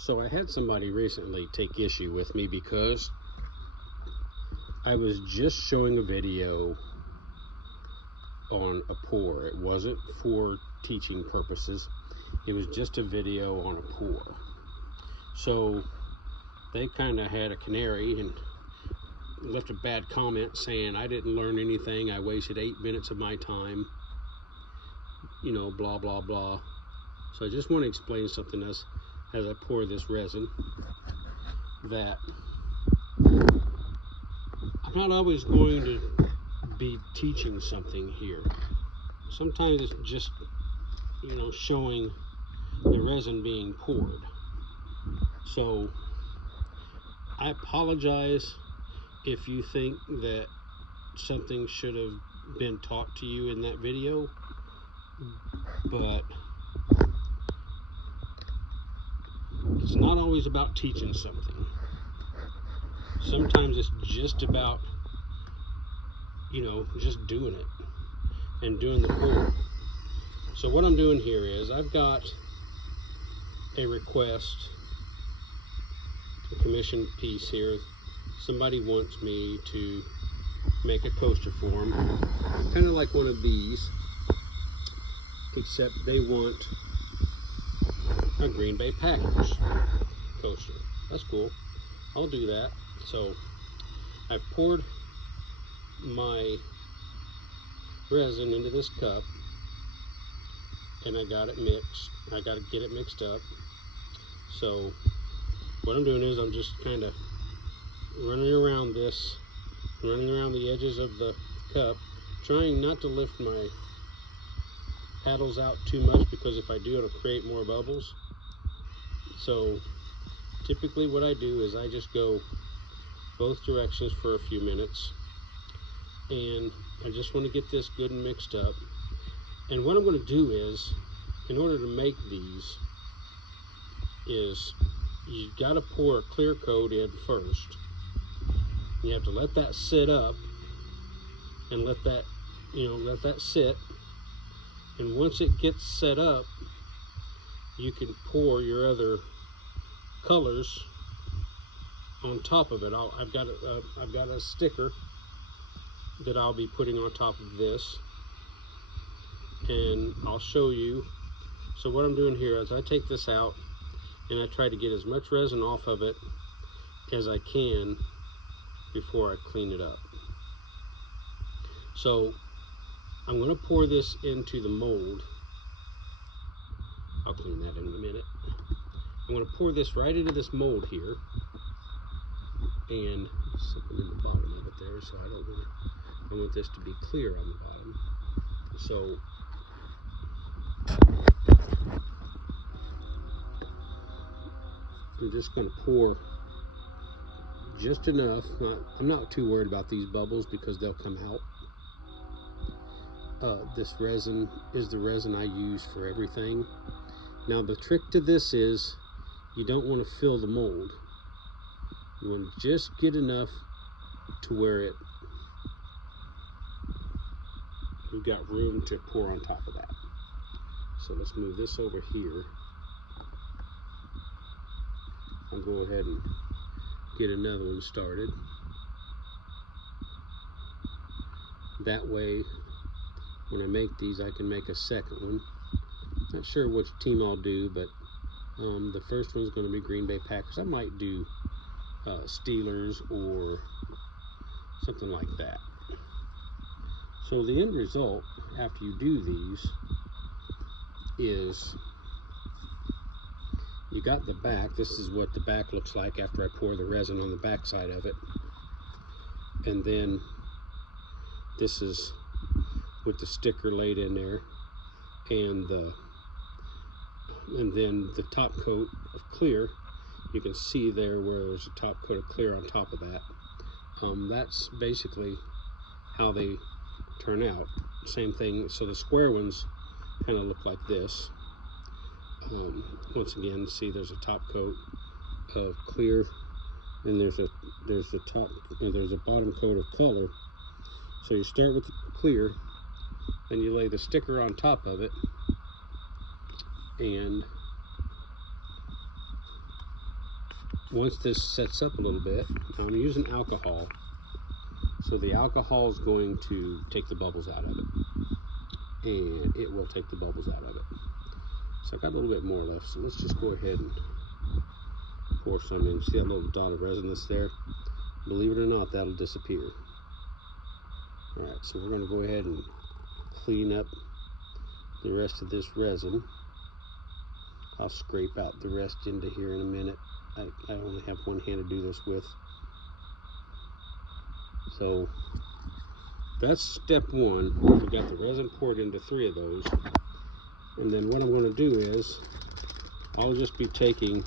So I had somebody recently take issue with me because I was just showing a video on a pour. It wasn't for teaching purposes. It was just a video on a pour. So they kind of had a canary and left a bad comment saying I didn't learn anything. I wasted 8 minutes of my time. You know, blah, blah, blah. So I just want to explain something as I pour this resin, that I'm not always going to be teaching something here. Sometimes it's just, you know, showing the resin being poured. So I apologize if you think that something should have been taught to you in that video, but it's not always about teaching something. Sometimes it's just about, you know, just doing it and doing the pour. So what I'm doing here is I've got a request, a commissioned piece here. Somebody wants me to make a coaster for them, kind of like one of these, except they want a Green Bay Packers coaster. That's cool. I'll do that. So I've poured my resin into this cup and I got it mixed. I got to get it mixed up. So what I'm doing is I'm just kind of running around this, running around the edges of the cup, trying not to lift my paddles out too much, because if I do, it'll create more bubbles. So typically what I do is I just go both directions for a few minutes, and I just want to get this good and mixed up. And what I'm going to do is, in order to make these, is you got to pour a clear coat in first. You have to let that sit up and let that, you know, let that sit. And once it gets set up, you can pour your other colors on top of it. I've got a sticker that I'll be putting on top of this, and I'll show you. So what I'm doing here is I take this out and I try to get as much resin off of it as I can before I clean it up. So I'm going to pour this into the mold. I'll clean that in a minute. I'm going to pour this right into this mold here, and something in the bottom of it there, so I want this to be clear on the bottom. So I'm just going to pour just enough. I'm not too worried about these bubbles because they'll come out. This resin is the resin I use for everything. Now the trick to this is you don't want to fill the mold. You want to just get enough to where you've got room to pour on top of that. So let's move this over here. I'll go ahead and get another one started. That way, when I make these, I can make a second one. Not sure which team I'll do, but the first one's going to be Green Bay Packers. I might do Steelers or something like that. So the end result after you do these is you got the back. This is what the back looks like after I pour the resin on the back side of it. And then this is with the sticker laid in there, and then the top coat of clear. You can see there where there's a top coat of clear on top of that. That's basically how they turn out. Same thing. So the square ones kind of look like this. Once again, see there's a top coat of clear, and there's a bottom coat of color. So you start with the clear, then you lay the sticker on top of it, and once this sets up a little bit, now I'm using alcohol. So the alcohol is going to take the bubbles out of it. And it will take the bubbles out of it. So I got a little bit more left. So let's just go ahead and pour some in. See that little dot of resin that's there? Believe it or not, that'll disappear. Alright, so we're going to go ahead and clean up the rest of this resin. I'll scrape out the rest into here in a minute. I only have one hand to do this with. So that's step one. We got the resin poured into 3 of those. And then what I'm going to do is I'll just be taking,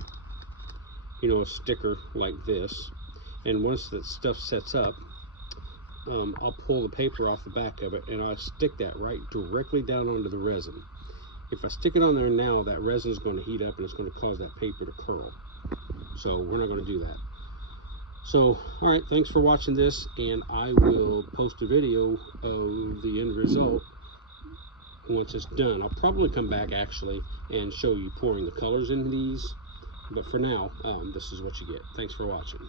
you know, a sticker like this. And once that stuff sets up, I'll pull the paper off the back of it and I'll stick that right directly down onto the resin. If I stick it on there now, that resin is going to heat up and it's going to cause that paper to curl. So we're not going to do that. So, all right, thanks for watching this, and I will post a video of the end result once it's done. I'll probably come back actually and show you pouring the colors in these, but for now, this is what you get. Thanks for watching.